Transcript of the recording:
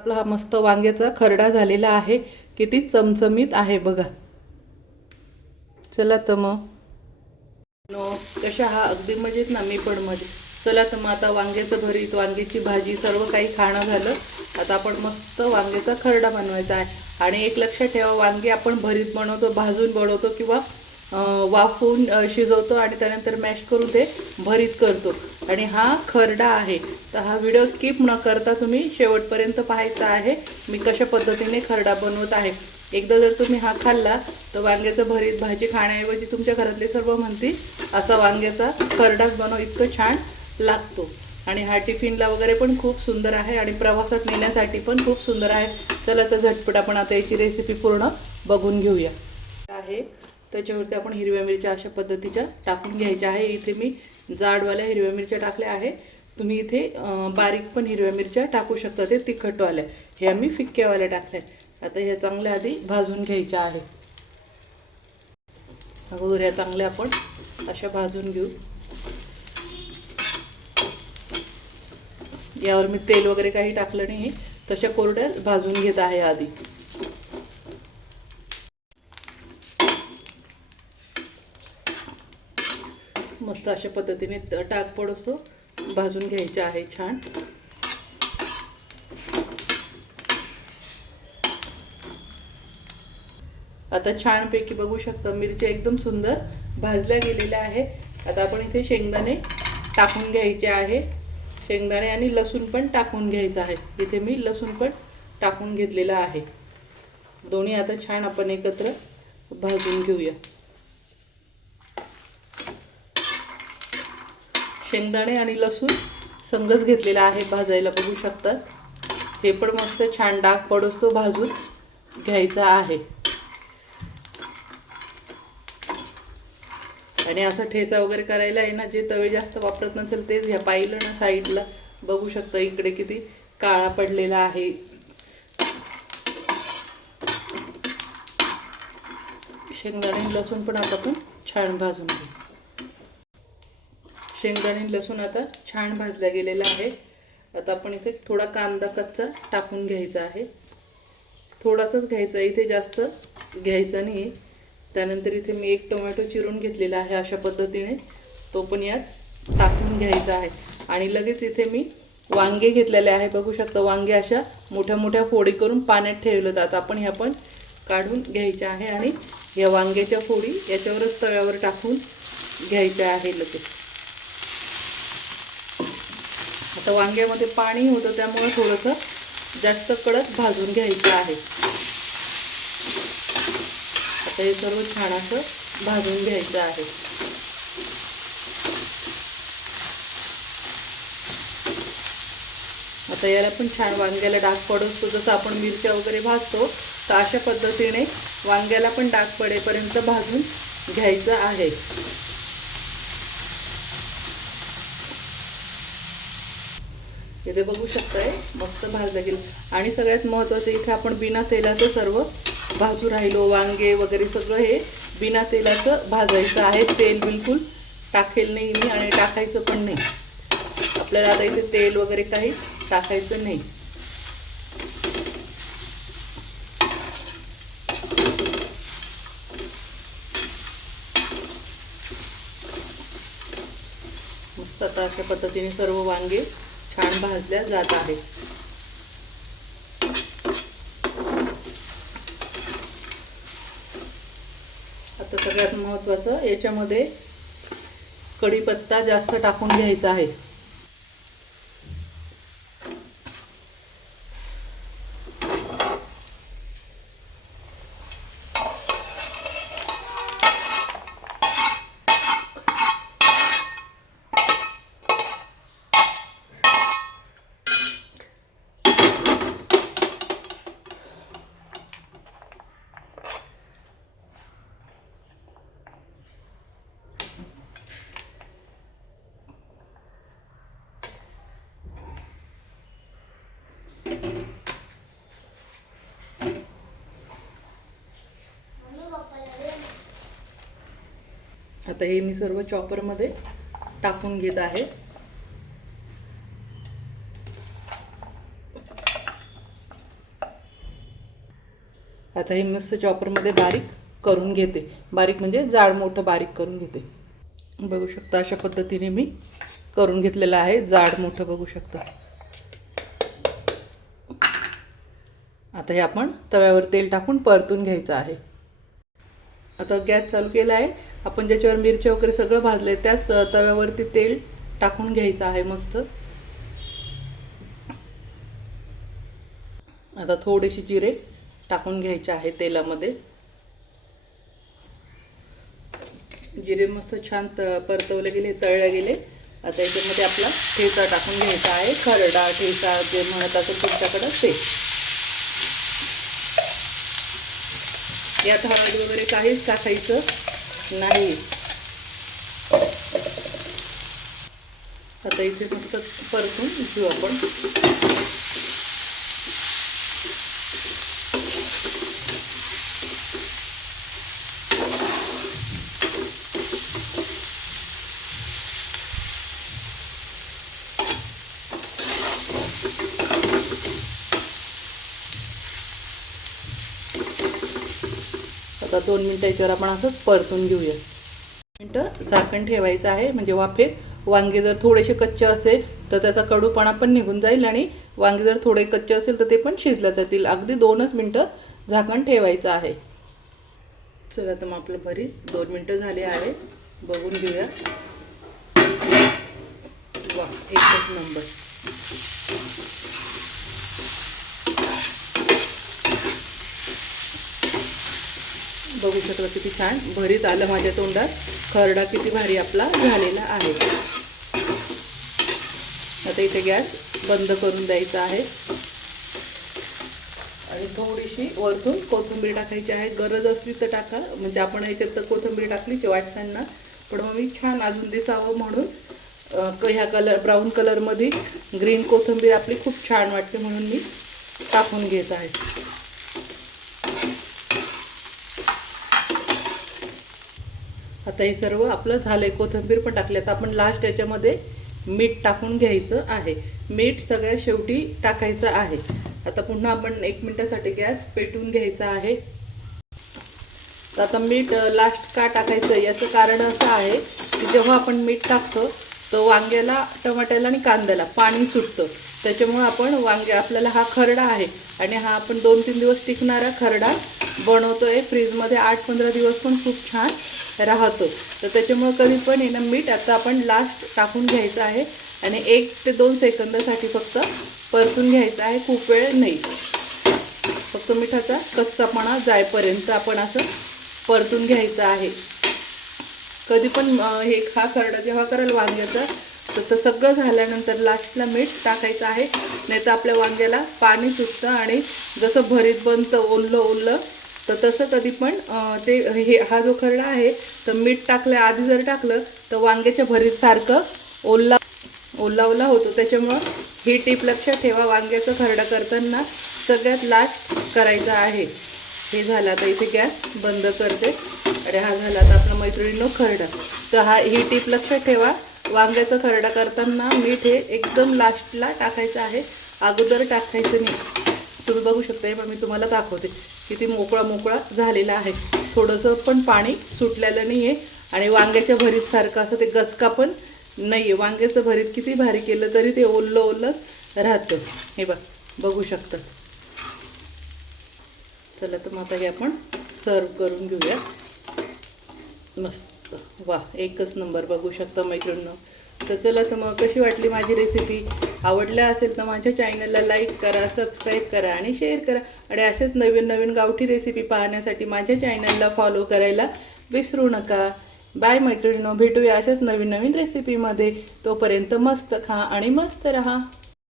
आपला हा मस्त वांग्याचा खरडा झालेला आहे. किती चमचमीत आहे बघा. चला तर मग कशा हा अगदी मजेत ना, मी पण मजेत. चला तर मग आता वांग्याचं भरीत, वांग्याची भाजी सर्व काही खाणं झालं. आता आपण मस्त वांग्याचा खरडा बनवायचा आहे. आणि एक लक्षात ठेवा, वांगे आपण भरीत बनवतो, भाजून बनवतो किंवा वाफवून शिजवतो आणि त्यानंतर मॅश करून ते भरीत करतो. आणि हा खरडा आहे, तर हा व्हिडिओ स्किप न करता तुम्ही शेवटपर्यंत पाहायचा आहे. मी कशा पद्धतीने खरडा बनवत आहे. एकदा जर तुम्ही हा खाल्ला तर वांग्याचं भरीत भाजी खाण्याऐवजी तुमच्या घरातले सर्व म्हणतील असा वांग्याचा खरडाच बनव, इतकं छान लागतो. आणि हा टिफिनला वगैरे पण खूप सुंदर आहे आणि प्रवासात नेण्यासाठी पण खूप सुंदर आहे. चला तर झटपट आपण आता याची रेसिपी पूर्ण बघून घेऊया. आहे त्याच्यावरती आपण हिरव्या मिरच्या अशा पद्धतीच्या टाकून घ्यायच्या आहे. इथे मी जाडवाल्या हिरव्या मिरच्या टाकल्या आहे. तुम्ही इथे बारीक पण हिरव्या मिरच्या टाकू शकता, ते तिखटवाल्या. हे आम्ही फिक्क्यावाल्या टाकल्या. आता ह्या चांगल्या आधी भाजून घ्यायच्या आहे. अगोदर ह्या चांगल्या आपण अशा भाजून घेऊ. यावर मी तेल वगैरे काही टाकलं नाही, तशा कोरड्या भाजून घेत आहे आधी. मस्त अशा पद्धतीने टाक पडसो भाजून घ्यायचे आहे छान. आता छानपैकी बघू शकता मिरच्या एकदम सुंदर भाजल्या गेलेल्या आहे. आता आपण इथे शेंगदाणे टाकून घ्यायचे आहे. शेंगदाणे आणि लसूण पण टाकून घ्यायचं आहे. इथे मी लसूण पण टाकून घेतलेला आहे. दोन्ही आता छान आपण एकत्र भाजून घेऊया. शेंगदाणे आणि लसूण संगच घेतलेला आहे भाजायला, बघू शकता. हे पण मस्त छान डाग पडोस्तो भाजून घ्यायचा आहे. आणि असं ठेचा वगैरे करायला आहे ना, जे तवे जास्त वापरत नसेल तेच घ्या. पाहिलं ना साईडला बघू शकता इकडे किती काळा पडलेला आहे. शेंगदाणे लसूण पण आता आपण छान भाजून घेऊ. शेंगदाणे लसूण आता छान भाजला गेलेला आहे. आता आपण इथे थोडा कांदा कच्चा टाकून घ्यायचा आहे. थोडासाच घ्यायचा, इथे जास्त घ्यायचा नाही. त्यानंतर इथे मी एक टोमॅटो चिरून घेतलेला आहे अशा पद्धतीने, तो पण यात टाकून घ्यायचा आहे. आणि लगेच इथे मी वांगे घेतलेले आहे. बघू शकता वांगे अशा मोठ्या मोठ्या फोडी करून पाण्यात ठेवलं जातं. आपण ह्या पण काढून घ्यायच्या आहे आणि या वांग्याच्या फोडी याच्यावरच तव्यावर टाकून घ्यायच्या आहे लगेच. आता वांग्यामध्ये पाणी होतं त्यामुळे थोडंसं जास्त कडक भाजून घ्यायचं आहे. आता हे सर्व छान असं भाजून घ्यायचं आहे. आता याला पण छान वांग्याला डाग पडतो. जसं आपण मिरच्या वगैरे भाजतो तर अशा पद्धतीने वांग्याला पण डाग पडेपर्यंत भाजून घ्यायचं आहे. इथे बघू शकताय मस्त भाजलं गेलं. आणि सगळ्यात महत्त्वाचं इथे आपण बिना तेलाचं सर्व भाजू राहिलो. वांगे वगैरे सगळं हे बिना तेलाचं भाजायचं आहे. तेल बिलकुल टाकेल नाही मी आणि टाकायचं पण नाही. आपल्याला आता इथे तेल वगैरे काही टाकायचं नाही. मस्त आता अशा पद्धतीने सर्व वांगे छान भाजल्या जात आहेत. आता सगळ्यात महत्त्वाचं याच्यामध्ये कढीपत्ता जास्त टाकून घ्यायचा आहे. आता हे मी सर्व चॉपरमध्ये टाकून घेत आहे. आता हे मस्त चॉपरमध्ये बारीक करून घेते. बारीक म्हणजे जाड मोठं बारीक करून घेते. बघू शकता अशा पद्धतीने मी करून घेतलेलं आहे, जाड मोठं बघू शकता. आता हे आपण तव्यावर तेल टाकून परतून घ्यायचं आहे. आता गॅस चालू केला आहे. आपण ज्याच्यावर मिरच्या वगैरे सगळं भाजलं आहे त्याच तव्यावरती तेल टाकून घ्यायचं आहे मस्त. आता थोडेसे जिरे टाकून घ्यायचे आहे तेलामध्ये. जिरे मस्त छान परतवले गेले, तळले गेले. आता याच्यामध्ये आपला ठेचा टाकून घ्यायचा आहे, खरडा ठेचा जे म्हणत असेल तुमच्याकडं ते. यात हळद वगैरे काहीच टाकायचं नाही. आता इथे मस्त परतून घेऊ आपण. आता 2 मिनिटं याच्यावर आपण असं परतून घेऊया. मिनटं झाकण ठेवायचं आहे, म्हणजे वाफेत. वांगे जर थोडेसे कच्चे असेल तर त्याचा कडूपणा पण निघून जाईल, आणि वांगे जर थोडे कच्चे असेल तर ते पण शिजले जातील. अगदी 2च मिनटं झाकण ठेवायचं आहे. चला तर मग आपलं भरीत 2 मिनटं झाले आहे, बघून घेऊया. वा, एकच नंबर. बघू शकता किती छान भरीत आलं माझ्या तोंडात. खरडा किती भारी आपला झालेला आहे. आता इथे गॅस बंद करून द्यायचा आहे, आणि थोडीशी वरतून कोथिंबीर टाकायची आहे. गरज असली तर टाका, म्हणजे आपण याच्यात तर कोथिंबीर टाकलीच वाटताना, पण मग मी छान अजून दिसावं म्हणून ह्या ब्राऊन कलरमध्ये ग्रीन कोथिंबीर आपली खूप छान वाटते म्हणून मी टाकून घेत आहे. आता हे सर्व आपलं झालंय. कोथिंबीर पण टाकली. आता आपण लास्ट याच्यामध्ये मीठ टाकून घ्यायचं आहे. मीठ सगळ्यात शेवटी टाकायचं आहे. आता पुन्हा आपण 1 मिनिटासाठी गॅस पेटवून घ्यायचा आहे. तर आता मीठ लास्ट का टाकायचं याचं कारण असं आहे की जेव्हा आपण मीठ टाकतो तर वांग्याला, टमाट्याला आणि कांद्याला पाणी सुटतं. त्याच्यामुळे आपण आपल्याला हा खरडा आहे, आणि हा आपण 2-3 दिवस टिकणारा खरडा बनवतोय. फ्रीजमध्ये 8-15 दिवस पण खूप छान राहतो. तर त्याच्यामुळे कधी पण येणं मीठ आता आपण लास्ट टाकून घ्यायचं आहे, आणि 1 ते 2 सेकंदासाठी फक्त परतून घ्यायचं आहे, खूप वेळ नाही. फक्त मिठाचा कच्चापणा जाईपर्यंत आपण असं परतून घ्यायचं आहे. कधी पण हा खरडा जेव्हा कराल वांग्याचा तर सगळं झाल्यानंतर लास्टला मीठ टाकायचं आहे, नाही तर आपल्या वांग्याला पाणी सुटतं. आणि जसं भरीत बनतं ओलं ओलं, तर तसं कधी पण हा जो खरडा आहे तर मीठ टाकल्या आधी जर टाकलं तर वांग्याच्या भरीतसारखं ओला होतो. त्याच्यामुळं ही टीप लक्षात ठेवा. वांग्याचं खरडा करताना सगळ्यात लास्ट करायचं आहे. हे झालं. आता इथे गॅस बंद करते. अरे हा झाला आता आपला मैत्रिणींनो खरडा. तर ही टीप लक्षात ठेवा. वांग्याचा खरडा करताना मीठ हे एकदम लास्टला टाकायचं आहे, अगोदर टाकायचं नाही. तुम्ही बघू शकता, पण मी तुम्हाला दाखवते किती मोकळा झालेला आहे. थोडंसं पण पाणी सुटलेलं नाही आहे, आणि वांग्याच्या भरीतसारखं असं ते गचका पण नाही आहे. वांग्याचं भरीत किती भारी केलं तरी ते ओलं राहतं. हे बघू शकता. चला तर मग आता हे आपण सर्व करून घेऊया. मस्त, वा, एकच नंबर. बघू शकता मैत्रिणींनो. तर चला तर मग कशी वाटली माझी रेसिपी? आवडल्या असेल तर माझ्या चॅनलला लाईक करा, सबस्क्राईब करा आणि शेअर करा. आणि असेच नवीन गावठी रेसिपी पाहण्यासाठी माझ्या चॅनलला फॉलो करायला विसरू नका. बाय मैत्रिणींनो, भेटूया अशाच नवीन रेसिपीमध्ये. तोपर्यंत मस्त खा आणि मस्त रहा.